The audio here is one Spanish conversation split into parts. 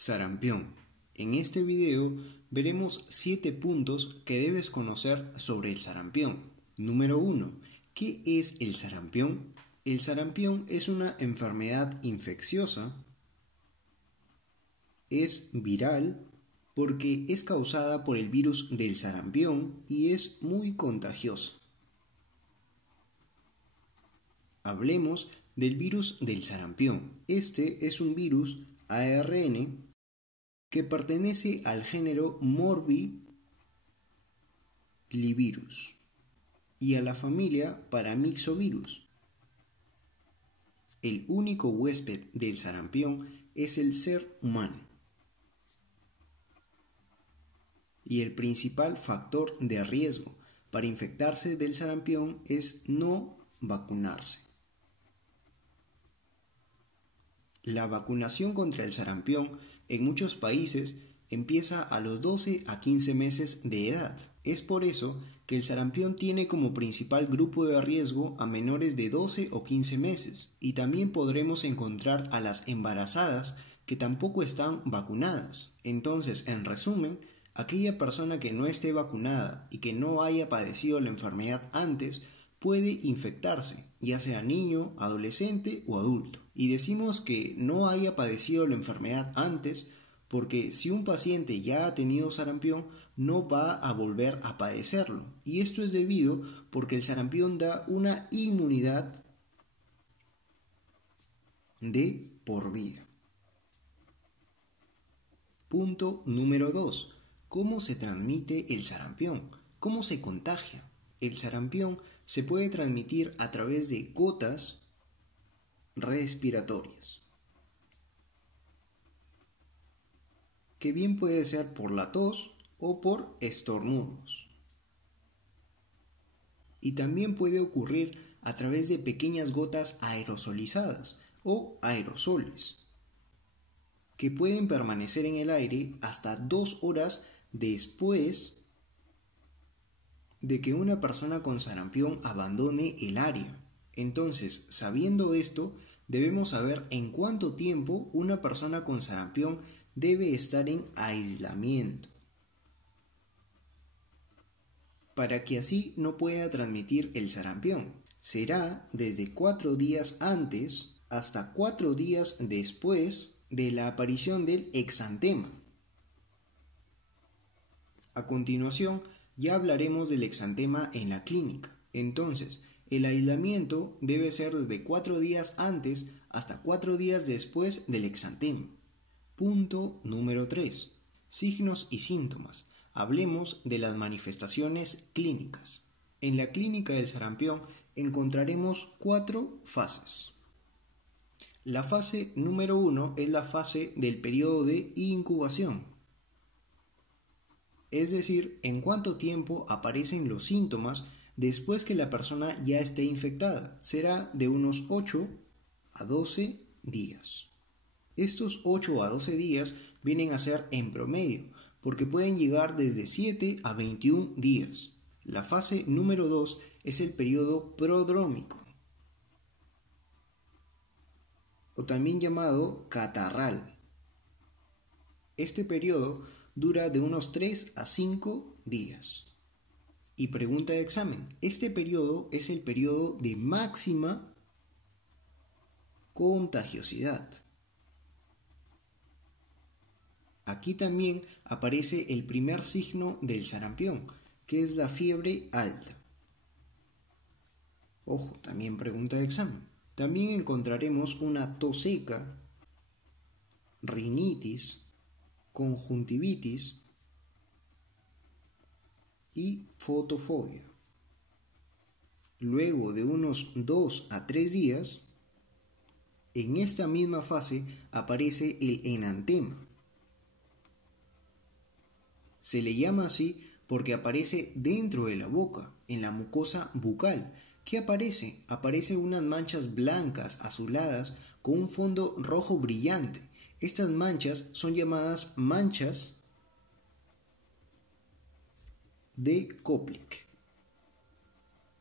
Sarampión. En este video veremos 7 puntos que debes conocer sobre el sarampión. Número 1. ¿Qué es el sarampión? El sarampión es una enfermedad infecciosa, es viral porque es causada por el virus del sarampión y es muy contagiosa. Hablemos del virus del sarampión. Este es un virus ARN que pertenece al género Morbillivirus y a la familia Paramyxovirus. El único huésped del sarampión es el ser humano. Y el principal factor de riesgo para infectarse del sarampión es no vacunarse. La vacunación contra el sarampión en muchos países empieza a los 12 a 15 meses de edad. Es por eso que el sarampión tiene como principal grupo de riesgo a menores de 12 o 15 meses. Y también podremos encontrar a las embarazadas que tampoco están vacunadas. Entonces, en resumen, aquella persona que no esté vacunada y que no haya padecido la enfermedad antes puede infectarse, ya sea niño, adolescente o adulto. Y decimos que no haya padecido la enfermedad antes porque si un paciente ya ha tenido sarampión no va a volver a padecerlo. Y esto es debido porque el sarampión da una inmunidad de por vida. Punto número 2. ¿Cómo se transmite el sarampión? ¿Cómo se contagia? El sarampión se puede transmitir a través de gotas respiratorias, que bien puede ser por la tos o por estornudos. Y también puede ocurrir a través de pequeñas gotas aerosolizadas o aerosoles, que pueden permanecer en el aire hasta 2 horas después de que una persona con sarampión abandone el área. Entonces, sabiendo esto, debemos saber en cuánto tiempo una persona con sarampión debe estar en aislamiento, para que así no pueda transmitir el sarampión. Será desde 4 días antes hasta 4 días después de la aparición del exantema. A continuación, ya hablaremos del exantema en la clínica. Entonces, el aislamiento debe ser desde 4 días antes hasta 4 días después del exantema. Punto número 3. Signos y síntomas. Hablemos de las manifestaciones clínicas. En la clínica del sarampión encontraremos 4 fases. La fase número 1 es la fase del periodo de incubación. Es decir, en cuánto tiempo aparecen los síntomas después que la persona ya esté infectada. Será de unos 8 a 12 días. Estos 8 a 12 días vienen a ser en promedio, porque pueden llegar desde 7 a 21 días. La fase número 2 es el periodo prodrómico, o también llamado catarral. Este periodo dura de unos 3 a 5 días. Y pregunta de examen, este periodo es el periodo de máxima contagiosidad. Aquí también aparece el primer signo del sarampión, que es la fiebre alta. Ojo, también pregunta de examen. También encontraremos una tos seca, rinitis, conjuntivitis y fotofobia. Luego de unos 2 a 3 días, en esta misma fase aparece el enantema. Se le llama así porque aparece dentro de la boca, en la mucosa bucal. ¿Qué aparece? Aparecen unas manchas blancas azuladas con un fondo rojo brillante. Estas manchas son llamadas manchas de Koplik,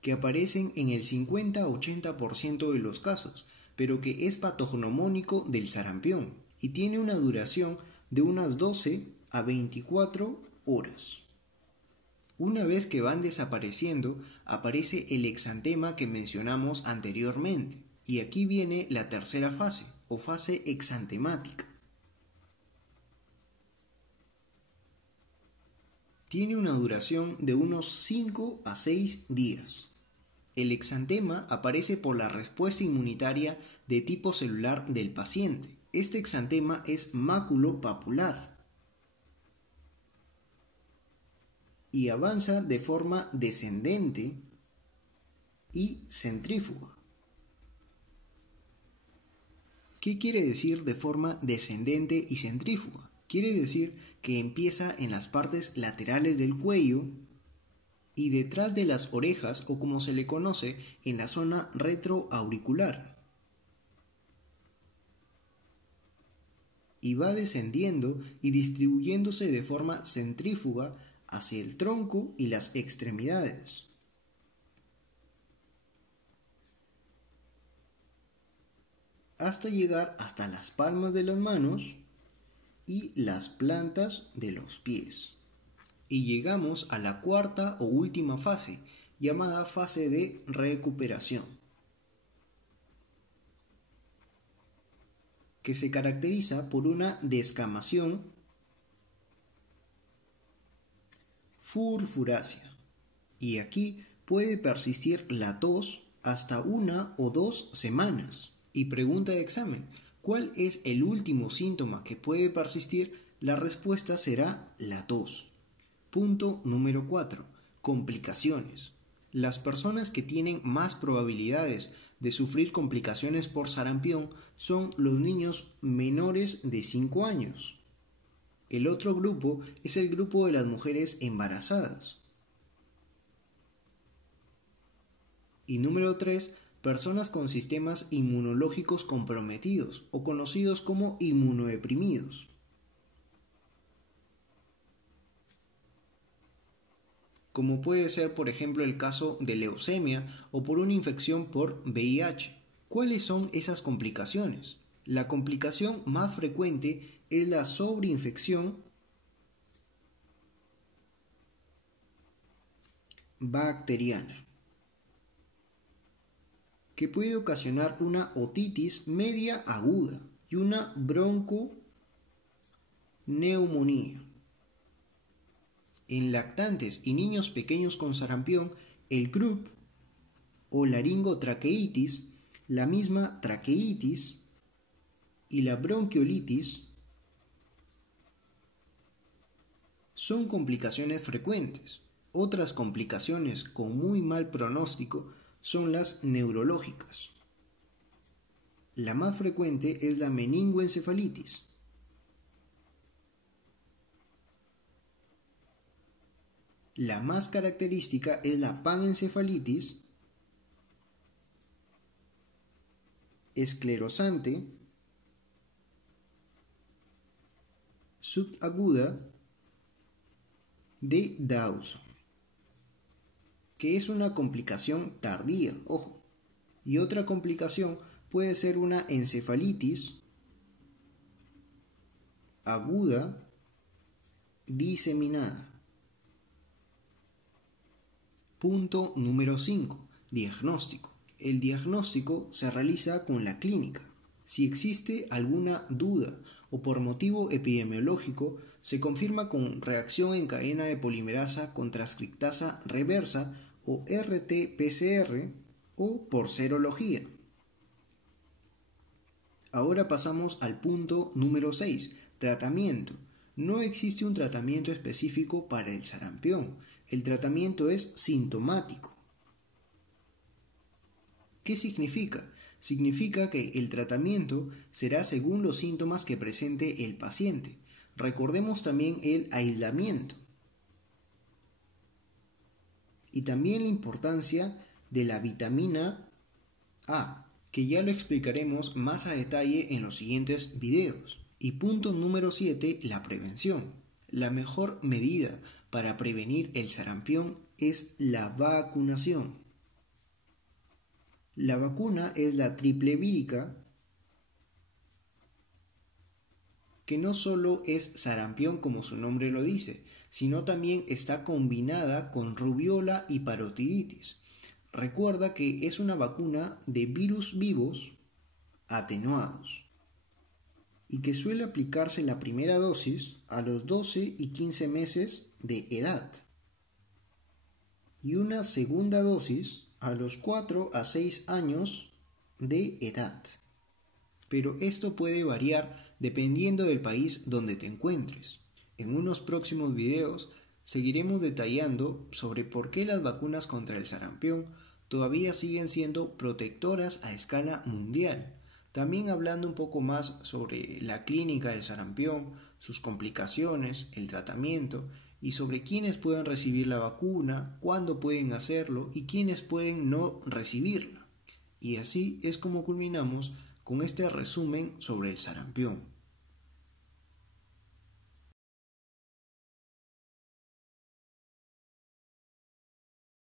que aparecen en el 50-80% de los casos, pero que es patognomónico del sarampión y tiene una duración de unas 12 a 24 horas. Una vez que van desapareciendo, aparece el exantema que mencionamos anteriormente, y aquí viene la tercera fase, o fase exantemática. Tiene una duración de unos 5 a 6 días. El exantema aparece por la respuesta inmunitaria de tipo celular del paciente. Este exantema es máculo-papular y avanza de forma descendente y centrífuga. ¿Qué quiere decir de forma descendente y centrífuga? Quiere decir que empieza en las partes laterales del cuello y detrás de las orejas, o como se le conoce, en la zona retroauricular. Y va descendiendo y distribuyéndose de forma centrífuga hacia el tronco y las extremidades. Hasta llegar hasta las palmas de las manos y las plantas de los pies. Y llegamos a la cuarta o última fase, llamada fase de recuperación, que se caracteriza por una descamación furfurácea. Y aquí puede persistir la tos hasta 1 o 2 semanas. Y pregunta de examen, ¿cuál es el último síntoma que puede persistir? La respuesta será la tos. Punto número 4. Complicaciones. Las personas que tienen más probabilidades de sufrir complicaciones por sarampión son los niños menores de 5 años. El otro grupo es el grupo de las mujeres embarazadas. Y número 3, personas con sistemas inmunológicos comprometidos o conocidos como inmunodeprimidos. Como puede ser, por ejemplo, el caso de leucemia o por una infección por VIH. ¿Cuáles son esas complicaciones? La complicación más frecuente es la sobreinfección bacteriana, que puede ocasionar una otitis media aguda y una bronconeumonía. En lactantes y niños pequeños con sarampión, el croup o laringotraqueitis, la misma traqueitis y la bronquiolitis son complicaciones frecuentes. Otras complicaciones con muy mal pronóstico son las neurológicas. La más frecuente es la meningoencefalitis. La más característica es la panencefalitis esclerosante subaguda de Dawson, que es una complicación tardía, ojo. Y otra complicación puede ser una encefalitis aguda diseminada. Punto número 5. Diagnóstico. El diagnóstico se realiza con la clínica. Si existe alguna duda o por motivo epidemiológico, se confirma con reacción en cadena de polimerasa con transcriptasa reversa o RT-PCR o por serología. Ahora pasamos al punto número 6. Tratamiento. No existe un tratamiento específico para el sarampión. El tratamiento es sintomático. ¿Qué significa? Significa que el tratamiento será según los síntomas que presente el paciente. Recordemos también el aislamiento y también la importancia de la vitamina A, que ya lo explicaremos más a detalle en los siguientes videos. Y punto número 7, la prevención. La mejor medida para prevenir el sarampión es la vacunación. La vacuna es la triple vírica que no solo es sarampión como su nombre lo dice, sino también está combinada con rubiola y parotiditis. Recuerda que es una vacuna de virus vivos atenuados y que suele aplicarse la primera dosis a los 12 y 15 meses de edad y una segunda dosis a los 4 a 6 años de edad. Pero esto puede variar dependiendo del país donde te encuentres. En unos próximos videos seguiremos detallando sobre por qué las vacunas contra el sarampión todavía siguen siendo protectoras a escala mundial. También hablando un poco más sobre la clínica del sarampión, sus complicaciones, el tratamiento y sobre quiénes pueden recibir la vacuna, cuándo pueden hacerlo y quiénes pueden no recibirla. Y así es como culminamos con este resumen sobre el sarampión.